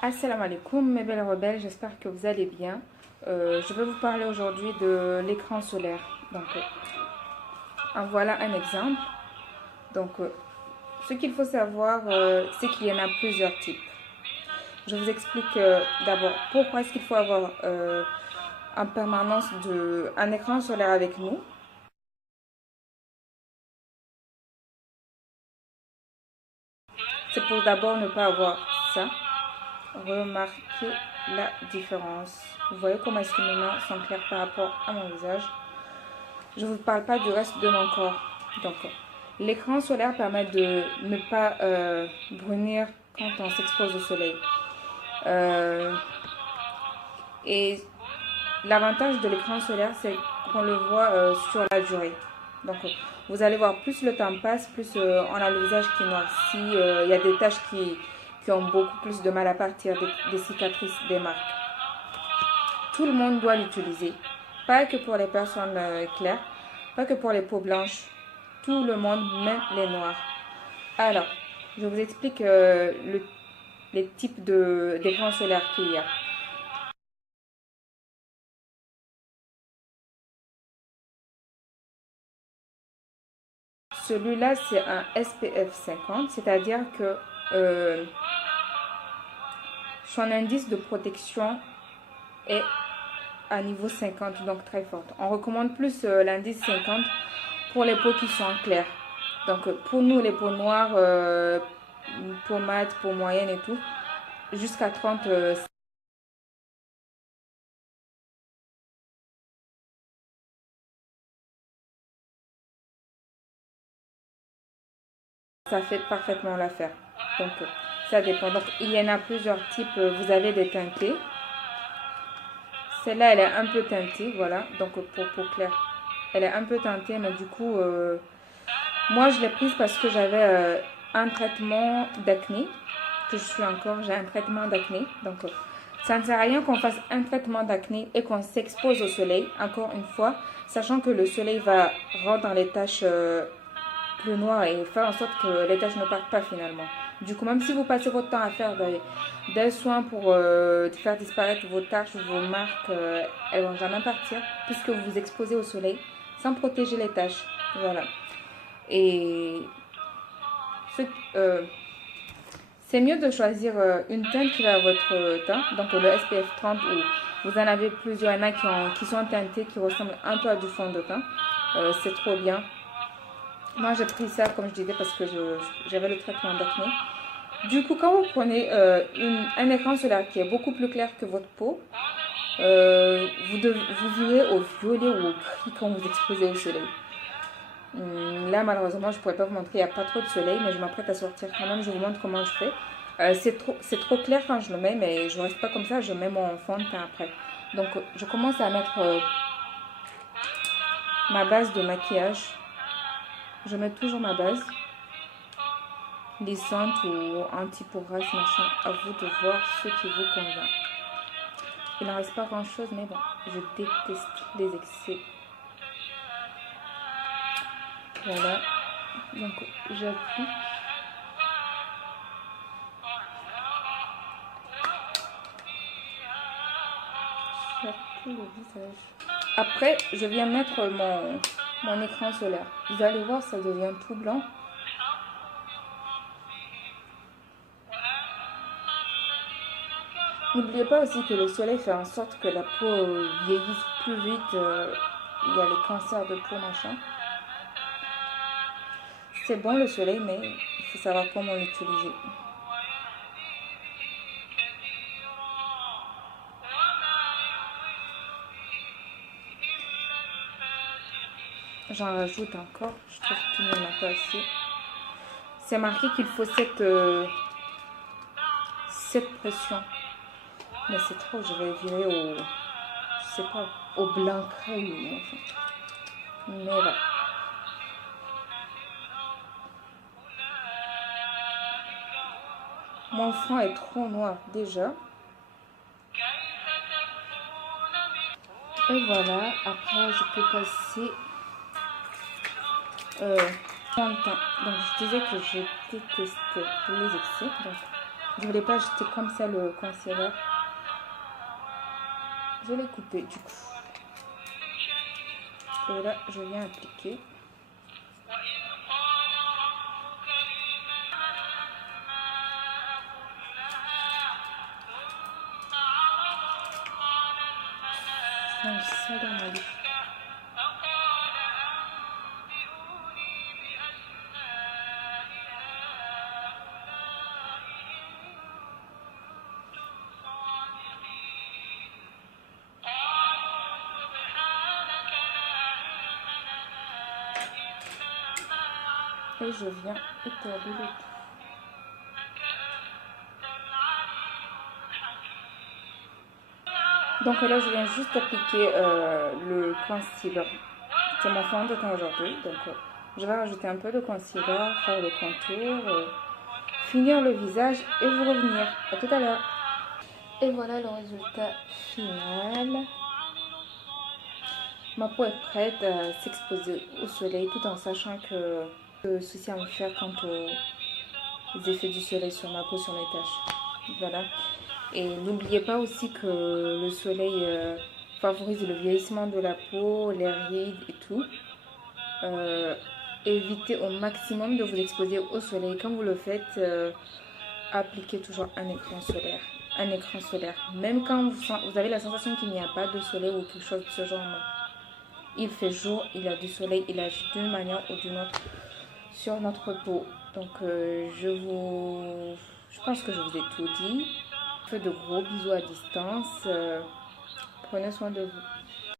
Assalamu alaikum mes belles rebelles, j'espère que vous allez bien. Je vais vous parler aujourd'hui de l'écran solaire. En voilà un exemple. Ce qu'il faut savoir, c'est qu'il y en a plusieurs types. Je vous explique d'abord pourquoi est-ce qu'il faut avoir en permanence un écran solaire avec nous. C'est pour d'abord ne pas avoir ça. Remarquez la différence. Vous voyez comment est-ce que mes mains sont claires par rapport à mon visage. Je ne vous parle pas du reste de mon corps. L'écran solaire permet de ne pas brunir quand on s'expose au soleil. Et l'avantage de l'écran solaire, c'est qu'on le voit sur la durée. Vous allez voir, plus le temps passe, plus on a le visage qui noircit. Il y a des taches qui ont beaucoup plus de mal à partir, des cicatrices, des marques. Tout le monde doit l'utiliser. Pas que pour les personnes claires, pas que pour les peaux blanches. Tout le monde, même les noirs. Alors, je vous explique les types d'écrans solaires qu'il y a. Celui-là, c'est un SPF 50, c'est-à-dire que son indice de protection est à niveau 50, donc très forte. On recommande plus l'indice 50 pour les peaux qui sont claires. Donc pour nous, les peaux noires, peau mate, peau moyenne et tout, jusqu'à 30, ça fait parfaitement l'affaire. Ça dépend. Donc il y en a plusieurs types. Vous avez des teintés. Celle-là, elle est un peu teintée, voilà. Donc pour peau claire, elle est un peu teintée, mais du coup, moi je l'ai prise parce que j'avais un traitement d'acné, que je suis encore, j'ai un traitement d'acné. Ça ne sert à rien qu'on fasse un traitement d'acné et qu'on s'expose au soleil, encore une fois, sachant que le soleil va rendre les taches plus noires et faire en sorte que les taches ne partent pas finalement. Du coup, même si vous passez votre temps à faire des soins pour faire disparaître vos taches, vos marques, elles ne vont jamais partir puisque vous vous exposez au soleil sans protéger les taches. Voilà. Et c'est mieux de choisir une teinte qui va à votre teint. Donc le SPF 30 où vous en avez plusieurs, il y en a qui sont teintés, qui ressemblent un peu à du fond de teint. C'est trop bien. Moi j'ai pris ça comme je disais parce que j'avais le traitement d'acné. Du coup, quand vous prenez un écran solaire qui est beaucoup plus clair que votre peau, vous virez au violet ou au gris quand vous exposez au soleil. Là, malheureusement, je ne pourrais pas vous montrer, il n'y a pas trop de soleil, mais je m'apprête à sortir quand même, je vous montre comment je fais. C'est trop clair quand je le mets, mais je ne reste pas comme ça, je mets mon fond de teint après. Donc, je commence à mettre ma base de maquillage. Je mets toujours ma base. Lissante ou anti-pourrasse, machin, à vous de voir ce qui vous convient. Il n'en reste pas grand chose, mais bon, je déteste les excès. Voilà, donc j'applique. Sur tout le visage. Après, je viens mettre mon écran solaire. Vous allez voir, ça devient tout blanc. N'oubliez pas aussi que le soleil fait en sorte que la peau vieillisse plus vite. Il y a les cancers de peau, machin. C'est bon le soleil, mais il faut savoir comment l'utiliser. J'en rajoute encore. Je trouve qu'il n'y en a pas assez. C'est marqué qu'il faut cette pression. Mais c'est trop, je vais virer je sais pas, au blanc crème. Mais voilà. Mon front est trop noir déjà. Et voilà, après je peux passer mon teint. Donc je disais que je déteste les excès. Donc Je voulais pas jeter comme ça le concealer. Je l'ai coupé du coup. Et là, je viens appliquer. Ça dans ma vie. Et je viens étaler le tout. Donc là, je viens juste appliquer le concealer. C'est mon fond de teint aujourd'hui. Donc je vais rajouter un peu de concealer, faire le contour, finir le visage et vous revenir. À tout à l'heure. Et voilà le résultat final. Ma peau est prête à s'exposer au soleil tout en sachant que le souci à me faire quant aux effets du soleil sur ma peau, sur mes taches. Voilà. Et n'oubliez pas aussi que le soleil favorise le vieillissement de la peau, les rides et tout. Évitez au maximum de vous exposer au soleil. Quand vous le faites, appliquez toujours un écran solaire. Un écran solaire. Même quand vous avez la sensation qu'il n'y a pas de soleil ou quelque chose de ce genre, non. Il fait jour, il y a du soleil, il agit d'une manière ou d'une autre sur notre peau. Donc je pense que je vous ai tout dit. Je vous fais de gros bisous à distance. Prenez soin de vous.